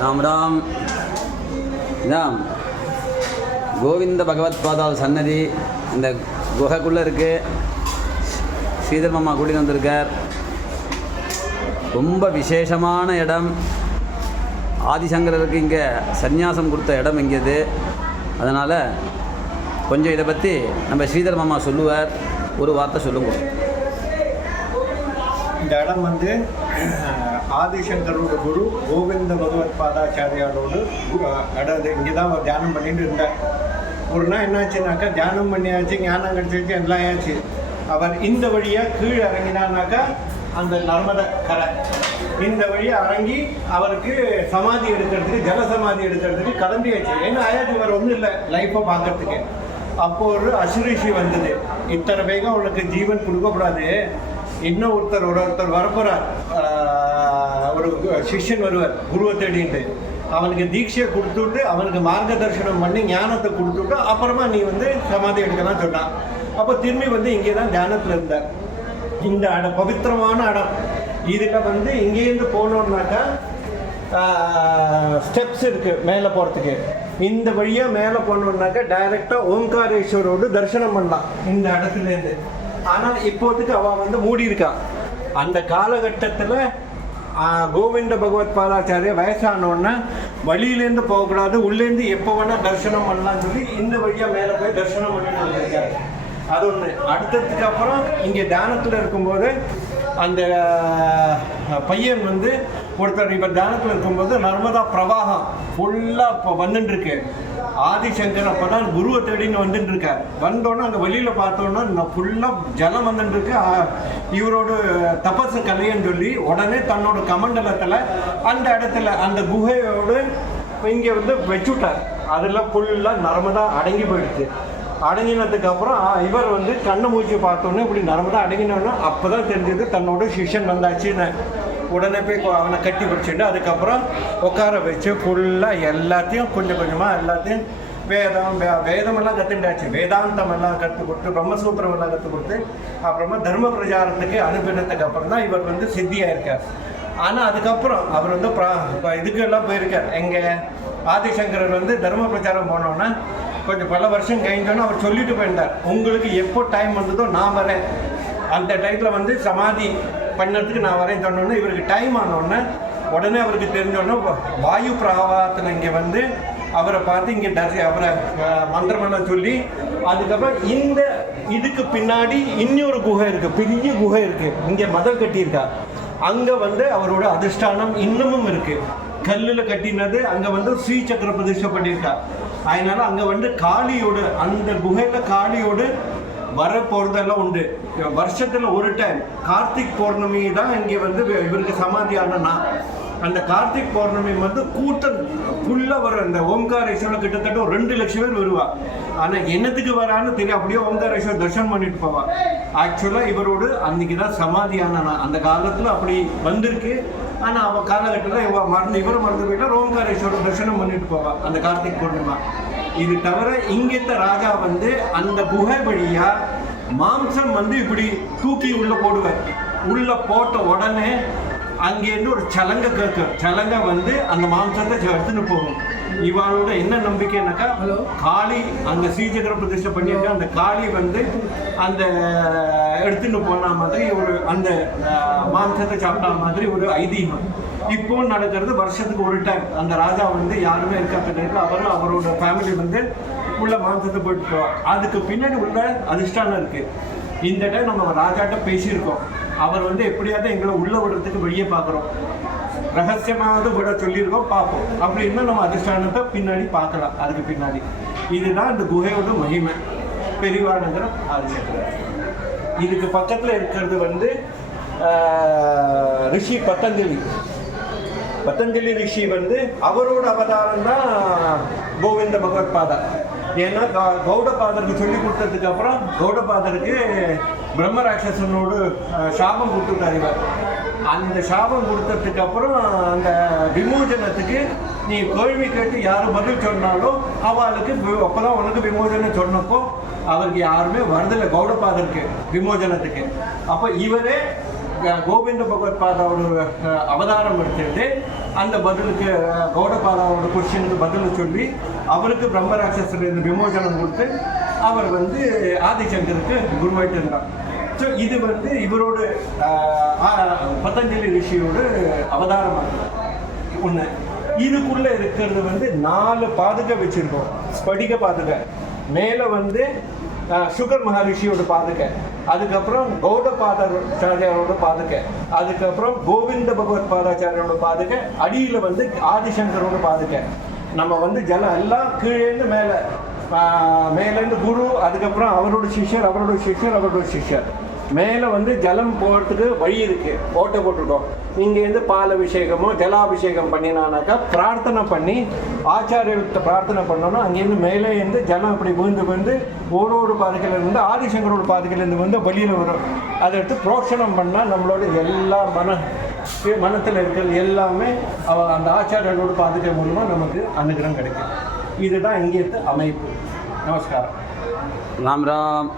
ராம் ராம். இதான் கோவிந்த பகவத்பாதால் சன்னதி இந்த குகைக்குள்ளே இருக்குது. ஸ்ரீதர் மாமா கூட்டிகிட்டு வந்திருக்கார். ரொம்ப விசேஷமான இடம். ஆதிசங்கரருக்கு இங்கே சந்நியாசம் கொடுத்த இடம் இங்கே இது. அதனால் கொஞ்சம் இதை பற்றி நம்ம ஸ்ரீதர் மாமா சொல்லுவார். ஒரு வார்த்தை சொல்லுங்க. இந்த இடம் வந்து ஆதிசங்கரோட குரு கோவிந்த பகவத் பாதாச்சாரியாரோடு இடம். இங்கே தான் அவர் தியானம் பண்ணிட்டு இருந்தார். ஒரு நாள் என்னாச்சுனாக்கா தியானம் பண்ணியாச்சு, ஞானம் கிடச்சிச்சு, எல்லாம் ஆச்சு. அவர் இந்த வழியாக கீழே இறங்கினானாக்கா அந்த நர்மத கரை இந்த வழியாக இறங்கி அவருக்கு சமாதி எடுக்கிறதுக்கு, ஜல சமாதி எடுக்கிறதுக்கு கிளம்பியாச்சு. ஏன்னா ஆயாச்சு வேறு ஒன்றும் இல்லை லைஃப்பை பார்க்கறதுக்கு. அப்போ ஒரு அசுரிஷி வந்தது. இத்தனை வேகம் அவனுக்கு ஜீவன் கொடுக்கக்கூடாது, இன்னும் ஒருத்தர் வரப்போகிறார், ஒரு சிஷ்யன் வருவார் குருவை தேடின்ட்டு. அவனுக்கு தீட்சையை கொடுத்துட்டு அவனுக்கு மார்க்க தரிசனம் பண்ணி ஞானத்தை கொடுத்துட்டு அப்புறமா நீ வந்து சமாதி எடுக்கலாம் சொன்னான். அப்போ திரும்பி வந்து இங்கே தான் தியானத்தில் இருந்தார். இந்த இடம் பவித்திரமான இடம். இதில் வந்து இங்கேருந்து போனோம்னாக்கா ஸ்டெப்ஸ் இருக்குது மேலே போகிறதுக்கு. இந்த வழியாக மேலே போனோம்னாக்கா டைரெக்டாக ஓம்காரேஸ்வரோடு தரிசனம் பண்ணலாம் இந்த இடத்துலேருந்து. ஆனால் இப்போதைக்கு அவள் வந்து மூடி இருக்கான். அந்த காலகட்டத்தில் கோவிந்த பகவத் பாதாச்சாரிய வயசானோன்னா வழியிலேருந்து போகக்கூடாது, உள்ளேருந்து எப்போ வேணால் தரிசனம் பண்ணலான்னு சொல்லி இந்த வழியாக மேலே போய் தரிசனம் பண்ணிட்டு வந்திருக்காரு. அது ஒன்று. அடுத்ததுக்கு அப்புறம் இங்கே தியானத்தில் இருக்கும்போது அந்த பையன் வந்து ஒருத்தர் இப்போ தியானத்தில் இருக்கும்போது நர்மதா பிரவாகம் ஃபுல்லாக இப்போ வந்துட்டுருக்கு. ஆதிசங்கர் அப்போ தான் குருவை தேடின்னு வந்துட்டு இருக்கார். வந்தோன்னே அங்கே வெளியில் பார்த்தோன்னா ஃபுல்லாக ஜலம் வந்துட்டுருக்கு. இவரோட தபசு கலைன்னு சொல்லி உடனே தன்னோட கமண்டலத்தில் அந்த இடத்துல அந்த குகையோடு இங்கே வந்து வச்சுட்டார். அதில் ஃபுல்லாக நர்மதா அடங்கி போயிடுச்சு. அடங்கினதுக்கப்புறம் இவர் வந்து கண்ணை மூச்சு பார்த்தோன்னே இப்படி நர்மதா அடங்கினோன்னா அப்போ தான் தெரிஞ்சது தன்னோட சிஷ்யன் வந்தாச்சுன்னு. உடனே போய் அவனை கட்டி பிடிச்சிட்டு அதுக்கப்புறம் உட்கார வச்சு ஃபுல்லாக எல்லாத்தையும் கொஞ்சம் கொஞ்சமாக எல்லாத்தையும் வேதமெல்லாம் கற்றுட்டாச்சு. வேதாந்தம் எல்லாம் கற்றுக் கொடுத்து, பிரம்மசூத்திரம் எல்லாம் கற்றுக் கொடுத்து அப்புறமா தர்ம பிரச்சாரத்துக்கு அனுப்பினதுக்கு அப்புறம் தான் இவர் வந்து சித்தியாக இருக்கார். ஆனால் அதுக்கப்புறம் அவர் வந்து இதுக்கெல்லாம் போயிருக்கார். எங்கே ஆதிசங்கரர் வந்து தர்ம பிரச்சாரம் போனோன்னா கொஞ்சம் பல வருஷம் கழிஞ்சோன்னா அவர் சொல்லிட்டு போயிருந்தார், உங்களுக்கு எப்போ டைம் வந்ததோ நான் வரேன், அந்த டைத்தில் வந்து சமாதி பண்ணுறதுக்கு நான் வரேன் சொன்னோன்னே இவருக்கு டைம் ஆனோடனே உடனே அவருக்கு தெரிஞ்சோடனே வாயு பிரவாகத்தில் இங்கே வந்து அவரை பார்த்து இங்கே அவரை மந்திரமெல்லாம் சொல்லி அதுக்கப்புறம் இந்த இதுக்கு பின்னாடி இன்னொரு குகை இருக்குது, பெரிய குகை இருக்குது, இங்கே மதல் கட்டியிருக்கா. அங்கே வந்து அவரோட அதிஷ்டானம் இன்னமும் இருக்குது. கல்லில் கட்டினது அங்கே வந்து ஸ்ரீ சக்கர பிரதிஷ்டை பண்ணியிருக்கா. அதனால அங்கே வந்து காளியோடு அந்த குகையில் காளியோடு வர போகிறதெல்லாம் உண்டு. வருஷத்தில் ஒரு டைம் கார்த்திக் பௌர்ணமி தான் இங்கே வந்து இவருக்கு சமாதியானா. அந்த கார்த்திக் பௌர்ணமி வந்து கூட்டம் ஃபுல்லாக வரும். அந்த ஓம்காரேஸ்வரர் கிட்டத்தட்ட ஒரு 2 லட்சம் பேர் வருவா. ஆனால் என்னத்துக்கு வரான்னு தெரியும், அப்படியே ஓம்காரேஸ்வரர் தரிசனம் பண்ணிட்டு போவா. ஆக்சுவலாக இவரோடு அன்றைக்கி தான் சமாதியானா. அந்த காலத்தில் அப்படி வந்திருக்கு. ஆனால் அவள் காலகட்டத்தில் இவரை மறந்து போயிட்டா ஓம்காரேஸ்வரர் தரிசனம் பண்ணிட்டு போவா அந்த கார்த்திக் பௌர்ணமா. இது தவிர இங்கேத்த ராஜா வந்து அந்த குகை வழியாக மாம்சம் வந்து இப்படி தூக்கி உள்ளே போடுவார். உள்ளே போட்ட உடனே அங்கேருந்து ஒரு சலங்கை கேட்கும். சலங்கை வந்து அந்த மாம்சத்தை எடுத்துன்னு போகும். இவளோட என்ன நம்பிக்கைனாக்கா காளி அங்கே ஸ்ரீசக்கர பிரதிஷ்டை பண்ணியிருக்க அந்த காளி வந்து அந்த எடுத்துன்னு போன மாதிரி ஒரு அந்த மாம்சத்தை சாப்பிட்டா மாதிரி ஒரு ஐதீகம் இப்போ நடக்கிறது. வருஷத்துக்கு ஒரு டைம் அந்த ராஜா வந்து யாருமே இருக்காத நேரத்தில் அவரும் அவரோட ஃபேமிலி வந்து உள்ள மாம்சத்தை போயிட்டு போவார். அதுக்கு பின்னாடி உள்ள அதிஷ்டானம் இருக்குது. இந்த டைம் நம்ம ராஜாட்ட பேசியிருக்கோம். அவர் வந்து எப்படியாவது எங்களை உள்ள விடுறதுக்கு வெளியே பார்க்குறோம், ரகசியமாவது விட சொல்லியிருக்கோம், பார்ப்போம். அப்படி இருந்தால் நம்ம அதிஷ்டானத்தை பின்னாடி பார்க்கலாம். அதுக்கு பின்னாடி இதுதான் இந்த குகையோட மகிமை. பெரியவானங்கிற ஆதிசங்கரர். இதுக்கு பக்கத்தில் இருக்கிறது வந்து ரிஷி பத்தஞ்சலி ரிஷி வந்து அவரோட அவதாரம் தான் கோவிந்த பகவத் பாதா. ஏன்னா கௌடபாதருக்கு சொல்லி கொடுத்ததுக்கு அப்புறம் கௌடபாதருக்கு பிரம்ம ராட்சசனோடு சாபம் கொடுத்துட்டார் இவர். அந்த சாபம் கொடுத்ததுக்கு அப்புறம் அந்த விமோசனத்துக்கு நீ கேள்வி கேட்டு யாரும் பதில் சொன்னாலும் அவளுக்கு அப்போதான் உனக்கு விமோசனம் சொன்னப்போ அவருக்கு யாருமே வருதில்லை கௌடபாதருக்கு விமோசனத்துக்கு. அப்போ இவரே கோவிந்த பகவத் பாதாவோட அவதாரம் எடுத்துட்டு அந்த பதிலுக்கு கௌடபாதாவோட கொஸ்டினுக்கு பதில் சொல்லி அவருக்கு பிரம்மராட்சசர் விமோசனம் கொடுத்து அவர் வந்து ஆதிசங்கருக்கு குருவாயிட்டு இருந்தார். ஸோ இது வந்து இவரோட பதஞ்சலி ரிஷியோட அவதாரமாக ஒன்று. இதுக்குள்ளே இருக்கிறது வந்து 4 பாதுகை வச்சுருக்கோம். ஸ்படிக பாதுகை, மேலே வந்து சுகர் மகரிஷியோட பாதுகை, அதுக்கப்புறம் கௌடபாதாச்சாரியாரோட பாதுகை, அதுக்கப்புறம் கோவிந்த பகவத் பாதாச்சாரியோட பாதுகை, அடியில் வந்து ஆதிசங்கரோட பாதுகை. நம்ம வந்து ஜலம் எல்லாம் கீழேருந்து மேலேருந்து குரு, அதுக்கப்புறம் அவரோட சிஷ்யர் மேலே வந்து ஜலம் போகிறதுக்கு வழி இருக்குது, ஓட்டை போட்டிருக்கோம். இங்கேருந்து பால் அபிஷேகமோ ஜலாபிஷேகம் பண்ணினானாக்கா பிரார்த்தனை பண்ணி ஆச்சாரியத்தை பிரார்த்தனை பண்ணோன்னா அங்கேருந்து மேலேருந்து ஜலம் அப்படி விழுந்து ஒரு பாதுகையிலேருந்து ஆதிசங்கரோட பாதுகையிலேருந்து வந்து வெளியில் வரும். அதை எடுத்து புரோஷனம் பண்ணால் நம்மளோட எல்லா மனத்தில் இருக்கிறது எல்லாமே அந்த ஆச்சாரியரோட பாதுகை மூலமாக நமக்கு அனுகிரகம் கிடைக்கும். இதுதான் இங்கே அமைப்பு. நமஸ்காரம். ராம் ராம்.